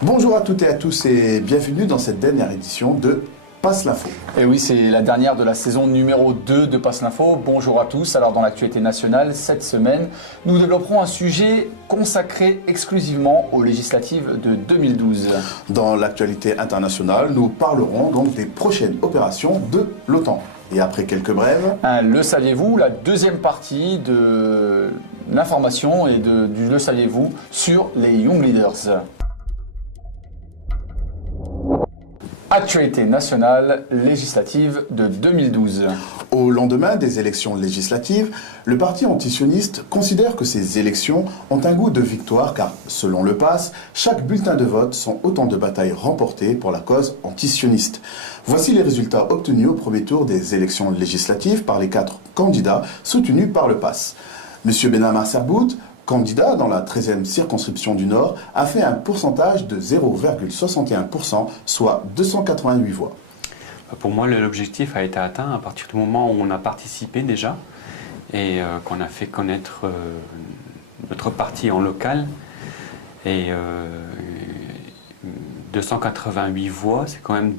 Bonjour à toutes et à tous et bienvenue dans cette dernière édition de Passe l'Info. Et oui, c'est la dernière de la saison numéro 2 de Passe l'Info. Bonjour à tous. Alors dans l'actualité nationale, cette semaine, nous développerons un sujet consacré exclusivement aux législatives de 2012. Dans l'actualité internationale, nous parlerons donc des prochaines opérations de l'OTAN. Et après quelques brèves... Le saviez-vous, la deuxième partie de l'information et du Le saviez-vous sur les Young Leaders. Actualité nationale législative de 2012. Au lendemain des élections législatives, le parti antisioniste considère que ces élections ont un goût de victoire car, selon le PAS, chaque bulletin de vote sont autant de batailles remportées pour la cause antisioniste. Voici les résultats obtenus au premier tour des élections législatives par les 4 candidats soutenus par le PAS. Monsieur Benhamar Serbout, candidat dans la 13e circonscription du Nord, a fait un pourcentage de 0,61%, soit 288 voix. Pour moi, l'objectif a été atteint à partir du moment où on a participé déjà et qu'on a fait connaître notre parti en local. Et 288 voix, c'est quand même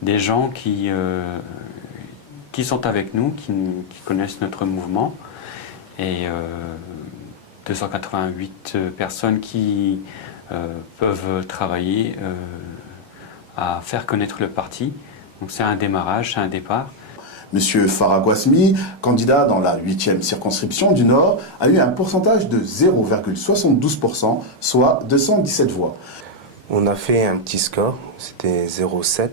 des gens qui sont avec nous, qui connaissent notre mouvement. Et 288 personnes qui peuvent travailler à faire connaître le parti. Donc c'est un démarrage, c'est un départ. Monsieur Farah Gouasmi, candidat dans la 8e circonscription du Nord, a eu un pourcentage de 0,72%, soit 217 voix. On a fait un petit score, c'était 0,7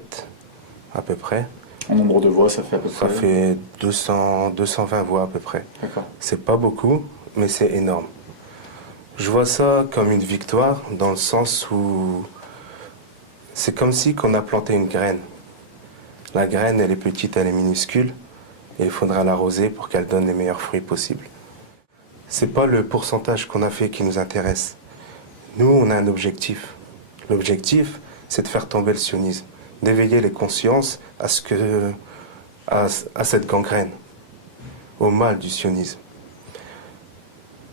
à peu près. En nombre de voix, ça fait à peu près... Ça fait 220 voix à peu près. D'accord. C'est pas beaucoup, mais c'est énorme. Je vois ça comme une victoire dans le sens où c'est comme si qu'on a planté une graine. La graine, elle est petite, elle est minuscule, et il faudra l'arroser pour qu'elle donne les meilleurs fruits possibles. C'est pas le pourcentage qu'on a fait qui nous intéresse. Nous, on a un objectif. L'objectif, c'est de faire tomber le sionisme, d'éveiller les consciences à cette gangrène, au mal du sionisme.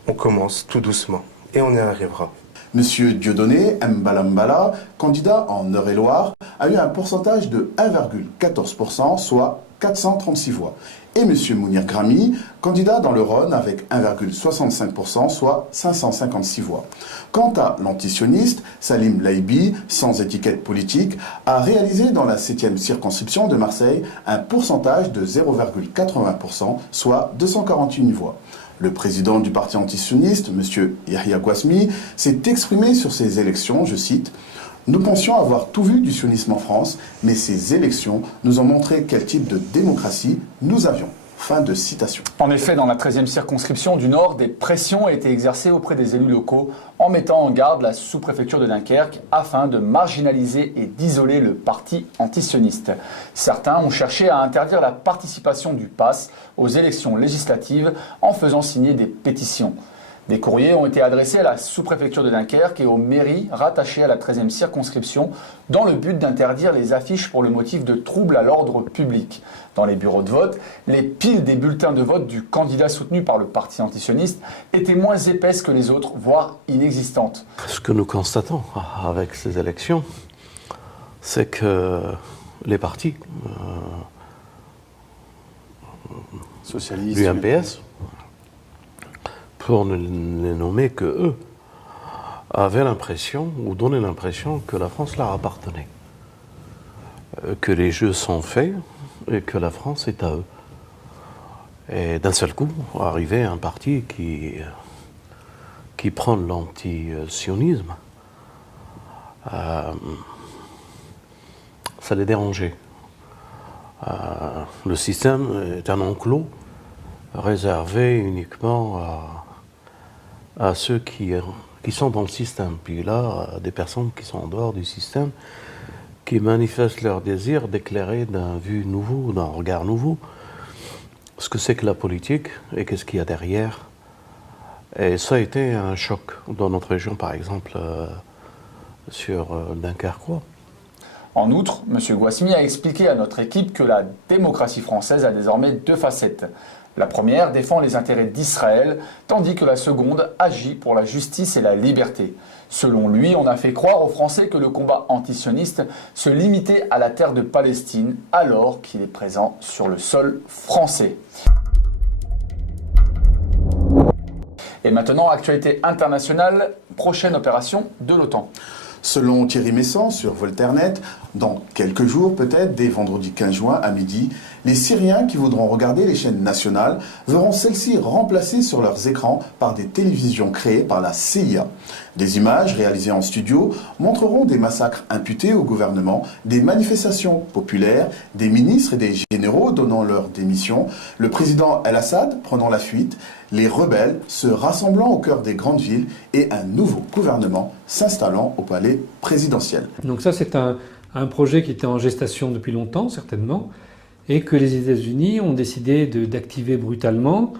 On commence tout doucement et on y arrivera. Monsieur Dieudonné Mbalambala, candidat en Eure-et-Loire, a eu un pourcentage de 1,14%, soit 436 voix. Et monsieur Mounir Grami, candidat dans le Rhône avec 1,65%, soit 556 voix. Quant à l'antisioniste, Salim Laïbi, sans étiquette politique, a réalisé dans la 7e circonscription de Marseille un pourcentage de 0,80%, soit 241 voix. Le président du parti antisioniste, M. Yahya Gouasmi, s'est exprimé sur ces élections, je cite, « Nous pensions avoir tout vu du sionisme en France, mais ces élections nous ont montré quel type de démocratie nous avions. » Fin de citation. En effet, dans la 13e circonscription du Nord, des pressions ont été exercées auprès des élus locaux en mettant en garde la sous-préfecture de Dunkerque afin de marginaliser et d'isoler le parti antisioniste. Certains ont cherché à interdire la participation du PAS aux élections législatives en faisant signer des pétitions. Des courriers ont été adressés à la sous-préfecture de Dunkerque et aux mairies rattachées à la 13e circonscription dans le but d'interdire les affiches pour le motif de trouble à l'ordre public. Dans les bureaux de vote, les piles des bulletins de vote du candidat soutenu par le parti antisioniste étaient moins épaisses que les autres, voire inexistantes. Ce que nous constatons avec ces élections, c'est que les partis, Socialistes, l'UMPS, pour ne les nommer que eux, avaient l'impression, ou donnaient l'impression, que la France leur appartenait. Que les jeux sont faits et que la France est à eux. Et d'un seul coup, arrivait un parti qui prend l'anti-sionisme, ça les dérangeait. Le système est un enclos réservé uniquement à ceux qui sont dans le système. Puis là, des personnes qui sont en dehors du système, qui manifestent leur désir d'éclairer d'un vue nouveau, d'un regard nouveau, ce que c'est que la politique et qu'est-ce qu'il y a derrière. Et ça a été un choc dans notre région, par exemple, sur Dunkerquois. En outre, M. Gouasmi a expliqué à notre équipe que la démocratie française a désormais deux facettes. La première défend les intérêts d'Israël, tandis que la seconde agit pour la justice et la liberté. Selon lui, on a fait croire aux Français que le combat antisioniste se limitait à la terre de Palestine, alors qu'il est présent sur le sol français. Et maintenant, actualité internationale, prochaine opération de l'OTAN. Selon Thierry Messant sur Volternet, dans quelques jours, peut-être dès vendredi 15 juin à midi, les Syriens qui voudront regarder les chaînes nationales verront celles-ci remplacées sur leurs écrans par des télévisions créées par la CIA. Des images réalisées en studio montreront des massacres imputés au gouvernement, des manifestations populaires, des ministres et des généraux donnant leur démission, le président El-Assad prenant la fuite, les rebelles se rassemblant au cœur des grandes villes et un nouveau gouvernement s'installant au palais présidentiel. Donc ça, c'est un projet qui était en gestation depuis longtemps, certainement, et que les États-Unis ont décidé d'activer brutalement,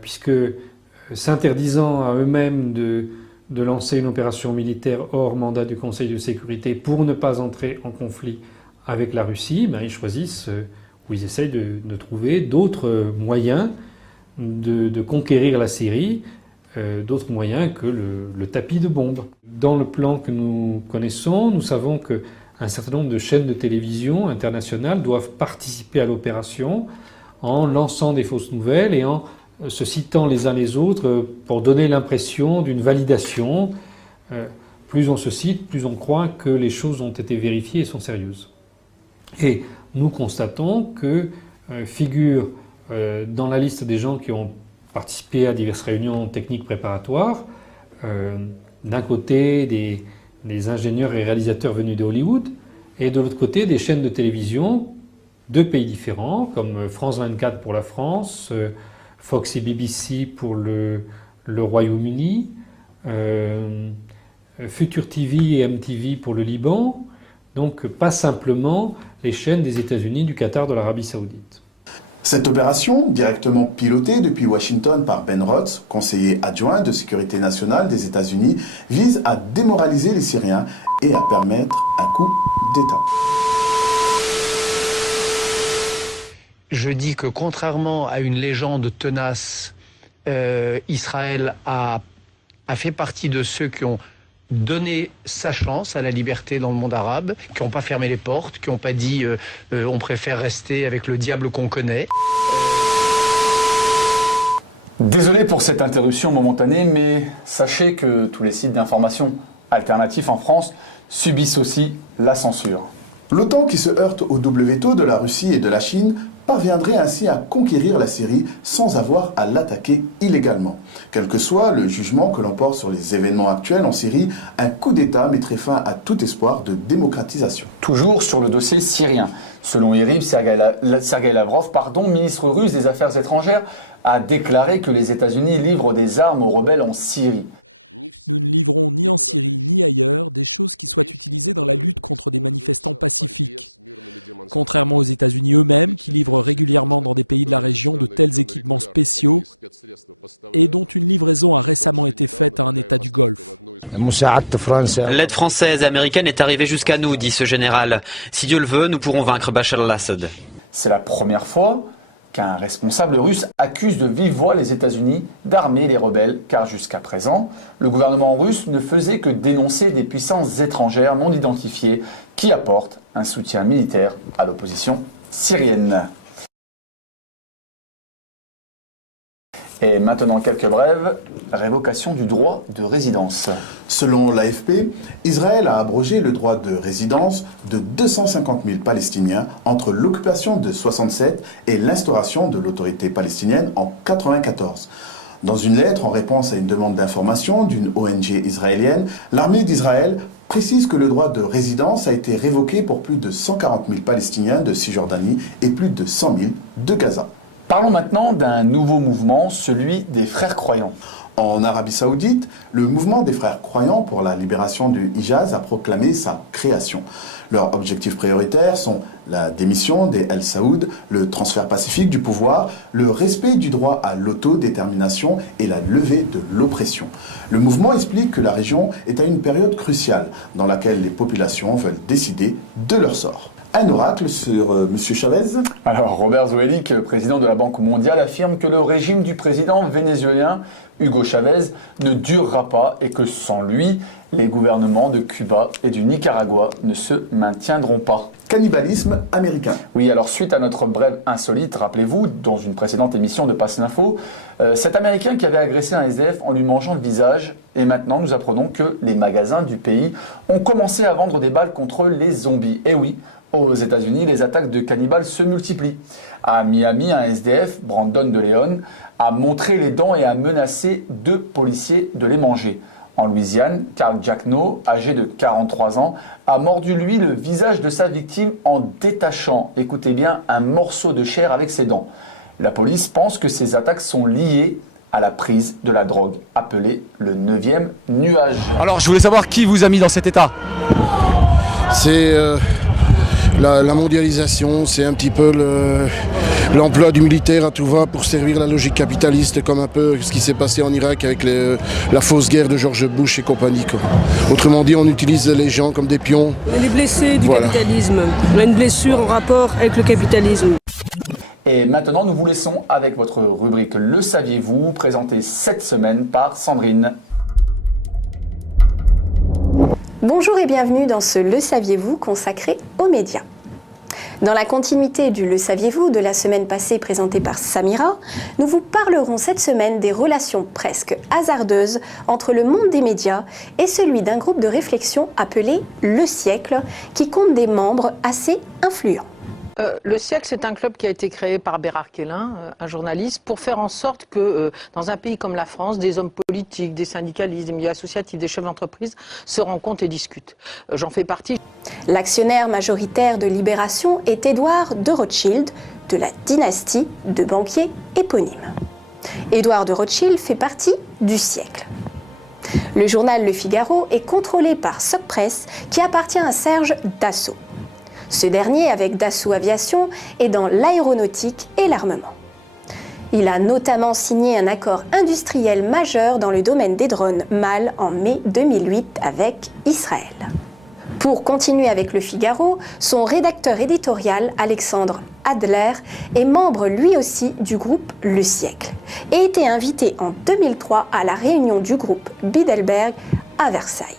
puisque s'interdisant à eux-mêmes de lancer une opération militaire hors mandat du Conseil de sécurité pour ne pas entrer en conflit avec la Russie, ben, ils choisissent, ou ils essayent de trouver d'autres moyens de conquérir la Syrie, d'autres moyens que le tapis de bombes. Dans le plan que nous connaissons, nous savons qu'un certain nombre de chaînes de télévision internationales doivent participer à l'opération en lançant des fausses nouvelles et en se citant les uns les autres pour donner l'impression d'une validation. Plus on se cite, plus on croit que les choses ont été vérifiées et sont sérieuses. Et nous constatons que figure dans la liste des gens qui ont participé à diverses réunions techniques préparatoires, d'un côté des ingénieurs et réalisateurs venus de Hollywood, et de l'autre côté des chaînes de télévision de pays différents, comme France 24 pour la France, Fox et BBC pour le Royaume-Uni, Future TV et MTV pour le Liban, donc pas simplement les chaînes des États-Unis, du Qatar, de l'Arabie Saoudite. Cette opération, directement pilotée depuis Washington par Ben Rhodes, conseiller adjoint de sécurité nationale des États-Unis, vise à démoraliser les Syriens et à permettre un coup d'État. Je dis que contrairement à une légende tenace, Israël a fait partie de ceux qui ont donné sa chance à la liberté dans le monde arabe, qui n'ont pas fermé les portes, qui n'ont pas dit on préfère rester avec le diable qu'on connaît. Désolé pour cette interruption momentanée, mais sachez que tous les sites d'information alternatifs en France subissent aussi la censure. L'OTAN, qui se heurte au double veto de la Russie et de la Chine, parviendrait ainsi à conquérir la Syrie sans avoir à l'attaquer illégalement. Quel que soit le jugement que l'on porte sur les événements actuels en Syrie, un coup d'État mettrait fin à tout espoir de démocratisation. Toujours sur le dossier syrien. Selon IRIB, Sergei Lavrov, ministre russe des Affaires étrangères, a déclaré que les États-Unis livrent des armes aux rebelles en Syrie. L'aide française et américaine est arrivée jusqu'à nous, dit ce général. Si Dieu le veut, nous pourrons vaincre Bachar al-Assad. C'est la première fois qu'un responsable russe accuse de vive voix les États-Unis d'armer les rebelles, car jusqu'à présent, le gouvernement russe ne faisait que dénoncer des puissances étrangères non identifiées qui apportent un soutien militaire à l'opposition syrienne. Et maintenant, quelques brèves. Révocation du droit de résidence. Selon l'AFP, Israël a abrogé le droit de résidence de 250 000 Palestiniens entre l'occupation de 67 et l'instauration de l'autorité palestinienne en 94. Dans une lettre en réponse à une demande d'information d'une ONG israélienne, l'armée d'Israël précise que le droit de résidence a été révoqué pour plus de 140 000 Palestiniens de Cisjordanie et plus de 100 000 de Gaza. Parlons maintenant d'un nouveau mouvement, celui des Frères Croyants. En Arabie Saoudite, le mouvement des Frères Croyants pour la libération du Hijaz a proclamé sa création. Leurs objectifs prioritaires sont la démission des El Saoud, le transfert pacifique du pouvoir, le respect du droit à l'autodétermination et la levée de l'oppression. Le mouvement explique que la région est à une période cruciale dans laquelle les populations veulent décider de leur sort. Un oracle sur M. Chavez. Alors, Robert Zoellick, président de la Banque mondiale, affirme que le régime du président vénézuélien Hugo Chavez ne durera pas et que sans lui, les gouvernements de Cuba et du Nicaragua ne se maintiendront pas. Cannibalisme américain. Oui, alors suite à notre brève insolite, rappelez-vous, dans une précédente émission de Passe l'Info, cet Américain qui avait agressé un SDF en lui mangeant le visage, et maintenant nous apprenons que les magasins du pays ont commencé à vendre des balles contre les zombies. Et oui, aux États-Unis, les attaques de cannibales se multiplient. À Miami, un SDF, Brandon de Leon, a montré les dents et a menacé 2 policiers de les manger. En Louisiane, Carl Jackno, âgé de 43 ans, a mordu lui le visage de sa victime en détachant, écoutez bien, un morceau de chair avec ses dents. La police pense que ces attaques sont liées à la prise de la drogue, appelée le 9e nuage. Alors je voulais savoir qui vous a mis dans cet état. C'est la mondialisation, c'est un petit peu l'emploi du militaire à tout va pour servir la logique capitaliste, comme un peu ce qui s'est passé en Irak avec la fausse guerre de George Bush et compagnie, quoi. Autrement dit, on utilise les gens comme des pions. Les blessés du capitalisme. On a une blessure en rapport avec le capitalisme. Et maintenant, nous vous laissons avec votre rubrique Le saviez-vous, présentée cette semaine par Sandrine. Bonjour et bienvenue dans ce Le saviez-vous consacré aux médias. Dans la continuité du Le saviez-vous de la semaine passée présenté par Samira, nous vous parlerons cette semaine des relations presque hasardeuses entre le monde des médias et celui d'un groupe de réflexion appelé Le Siècle, qui compte des membres assez influents. Le Siècle, c'est un club qui a été créé par Bérard Kellin, un journaliste, pour faire en sorte que dans un pays comme la France, des hommes politiques, des syndicalistes, des milieux associatifs, des chefs d'entreprise se rencontrent et discutent. J'en fais partie. L'actionnaire majoritaire de Libération est Édouard de Rothschild, de la dynastie de banquiers éponymes. Édouard de Rothschild fait partie du Siècle. Le journal Le Figaro est contrôlé par Socpresse, qui appartient à Serge Dassault. Ce dernier, avec Dassault Aviation, est dans l'aéronautique et l'armement. Il a notamment signé un accord industriel majeur dans le domaine des drones MAL en mai 2008 avec Israël. Pour continuer avec Le Figaro, son rédacteur éditorial, Alexandre Adler, est membre lui aussi du groupe Le Siècle et était invité en 2003 à la réunion du groupe Bilderberg à Versailles.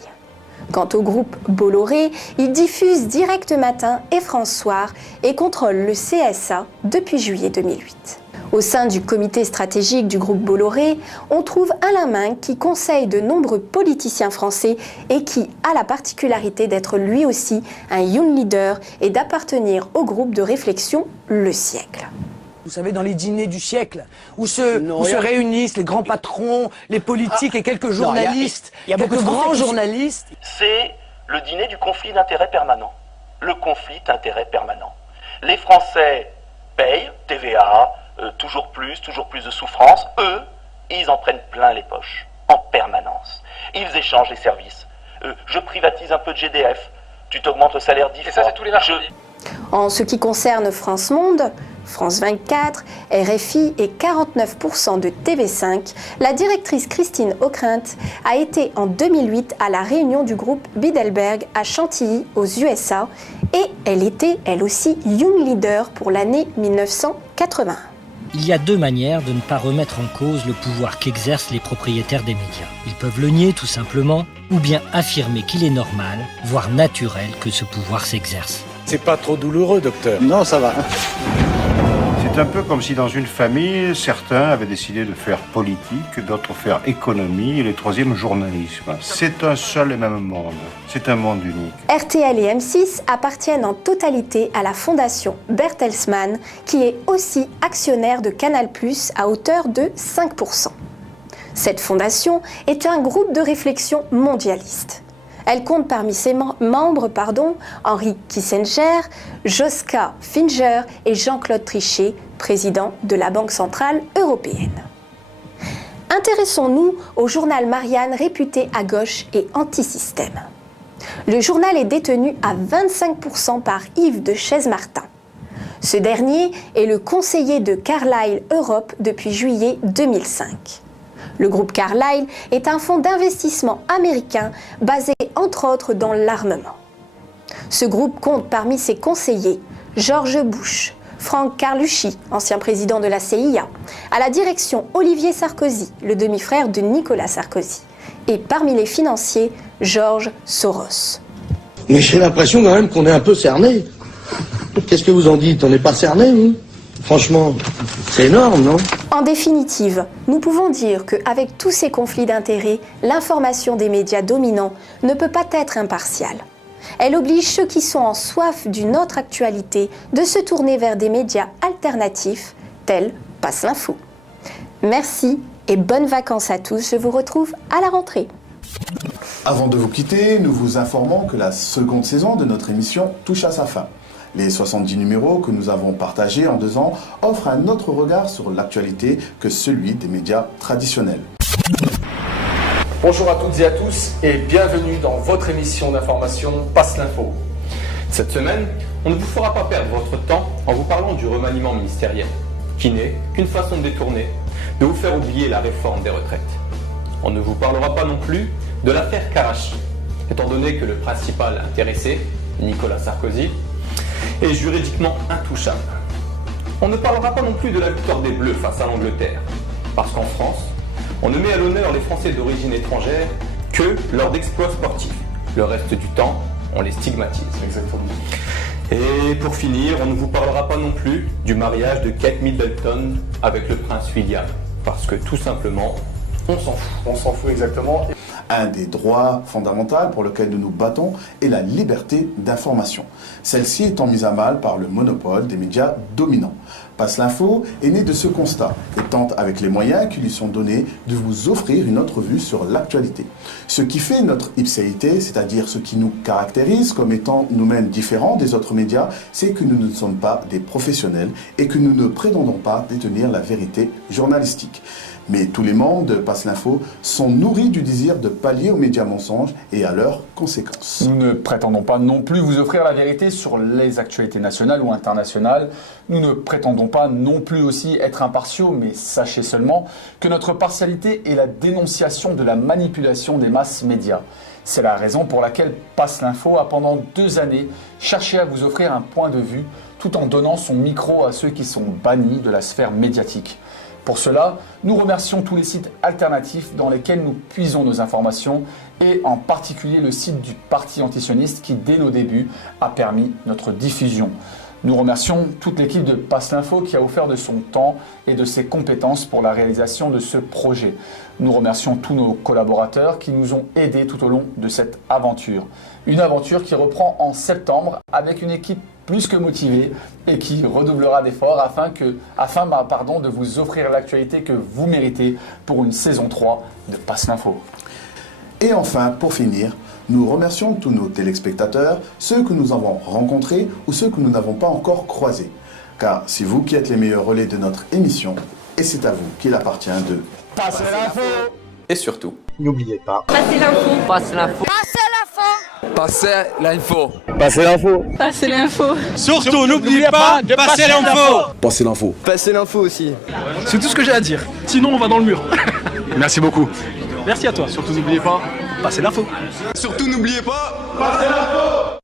Quant au groupe Bolloré, il diffuse Direct Matin et France Soir et contrôle le CSA depuis juillet 2008. Au sein du comité stratégique du groupe Bolloré, on trouve Alain Minc qui conseille de nombreux politiciens français et qui a la particularité d'être lui aussi un young leader et d'appartenir au groupe de réflexion Le Siècle. Vous savez, dans les dîners du siècle, où se réunissent les grands patrons, les politiques et quelques journalistes, il y a beaucoup de grands journalistes. C'est le dîner du conflit d'intérêts permanent. Le conflit d'intérêts permanent. Les Français payent TVA, toujours plus de souffrance. Eux, ils en prennent plein les poches, en permanence. Ils échangent les services. Je privatise un peu de GDF, tu t'augmentes le salaire 10 fois. Et ça, c'est tous les marchés. En ce qui concerne France Monde, France 24, RFI et 49% de TV5, la directrice Christine Ockrent a été en 2008 à la réunion du groupe Bilderberg à Chantilly aux USA et elle était elle aussi Young Leader pour l'année 1981. Il y a 2 manières de ne pas remettre en cause le pouvoir qu'exercent les propriétaires des médias. Ils peuvent le nier tout simplement, ou bien affirmer qu'il est normal, voire naturel que ce pouvoir s'exerce. C'est pas trop douloureux, docteur? Non, ça va. C'est un peu comme si dans une famille, certains avaient décidé de faire politique, d'autres faire économie et les troisièmes journalisme. C'est un seul et même monde. C'est un monde unique. RTL et M6 appartiennent en totalité à la fondation Bertelsmann, qui est aussi actionnaire de Canal+ à hauteur de 5%. Cette fondation est un groupe de réflexion mondialiste. Elle compte parmi ses membres Henry Kissinger, Joschka Fischer et Jean-Claude Trichet, président de la Banque Centrale Européenne. Intéressons-nous au journal Marianne, réputé à gauche et anti-système. Le journal est détenu à 25% par Yves de Chaise-Martin. Ce dernier est le conseiller de Carlyle Europe depuis juillet 2005. Le groupe Carlyle est un fonds d'investissement américain basé entre autres dans l'armement. Ce groupe compte parmi ses conseillers George Bush, Frank Carlucci, ancien président de la CIA, à la direction Olivier Sarkozy, le demi-frère de Nicolas Sarkozy, et parmi les financiers, George Soros. Mais j'ai l'impression quand même qu'on est un peu cerné. Qu'est-ce que vous en dites? On n'est pas cerné, vous? Franchement, c'est énorme, non? En définitive, nous pouvons dire qu'avec tous ces conflits d'intérêts, l'information des médias dominants ne peut pas être impartiale. Elle oblige ceux qui sont en soif d'une autre actualité de se tourner vers des médias alternatifs, tels Passe l'Info. Merci et bonnes vacances à tous. Je vous retrouve à la rentrée. Avant de vous quitter, nous vous informons que la seconde saison de notre émission touche à sa fin. Les 70 numéros que nous avons partagés en 2 ans offrent un autre regard sur l'actualité que celui des médias traditionnels. Bonjour à toutes et à tous et bienvenue dans votre émission d'information Passe l'Info. Cette semaine, on ne vous fera pas perdre votre temps en vous parlant du remaniement ministériel, qui n'est qu'une façon détournée de vous faire oublier la réforme des retraites. On ne vous parlera pas non plus de l'affaire Karachi, étant donné que le principal intéressé, Nicolas Sarkozy, est juridiquement intouchable. On ne parlera pas non plus de la victoire des Bleus face à l'Angleterre, parce qu'en France, on ne met à l'honneur les Français d'origine étrangère que lors d'exploits sportifs. Le reste du temps, on les stigmatise. Exactement. Et pour finir, on ne vous parlera pas non plus du mariage de Kate Middleton avec le prince William, parce que tout simplement, on s'en fout. On s'en fout exactement. Un des droits fondamentaux pour lequel nous nous battons est la liberté d'information. Celle-ci étant mise à mal par le monopole des médias dominants. Passe l'Info est né de ce constat et tente avec les moyens qui lui sont donnés de vous offrir une autre vue sur l'actualité. Ce qui fait notre ipséité, c'est-à-dire ce qui nous caractérise comme étant nous-mêmes différents des autres médias, c'est que nous ne sommes pas des professionnels et que nous ne prétendons pas détenir la vérité journalistique. Mais tous les membres de Passe l'Info sont nourris du désir de pallier aux médias mensonges et à leurs conséquences. Nous ne prétendons pas non plus vous offrir la vérité sur les actualités nationales ou internationales. Nous ne prétendons pas non plus aussi être impartiaux, mais sachez seulement que notre partialité est la dénonciation de la manipulation des masses médias. C'est la raison pour laquelle Passe l'Info a pendant 2 années cherché à vous offrir un point de vue tout en donnant son micro à ceux qui sont bannis de la sphère médiatique. Pour cela, nous remercions tous les sites alternatifs dans lesquels nous puisons nos informations et en particulier le site du Parti antisioniste qui, dès nos débuts, a permis notre diffusion. Nous remercions toute l'équipe de Passe l'Info qui a offert de son temps et de ses compétences pour la réalisation de ce projet. Nous remercions tous nos collaborateurs qui nous ont aidés tout au long de cette aventure. Une aventure qui reprend en septembre avec une équipe plus que motivée et qui redoublera d'efforts afin de vous offrir l'actualité que vous méritez pour une saison 3 de Passe l'Info. Et enfin, pour finir, nous remercions tous nos téléspectateurs, ceux que nous avons rencontrés ou ceux que nous n'avons pas encore croisés. Car c'est vous qui êtes les meilleurs relais de notre émission et c'est à vous qu'il appartient de Passer l'info. Et surtout, N'oubliez pas. Passez l'info. Passe l'info. Passez l'info. Passez l'info. Passez l'info. Surtout, n'oubliez pas de passer l'info. Passez l'info. Passez l'info aussi. C'est tout ce que j'ai à dire. Sinon, on va dans le mur. Merci beaucoup. Merci à toi. Surtout, n'oubliez pas, passez l'info. Surtout n'oubliez pas, passez l'info.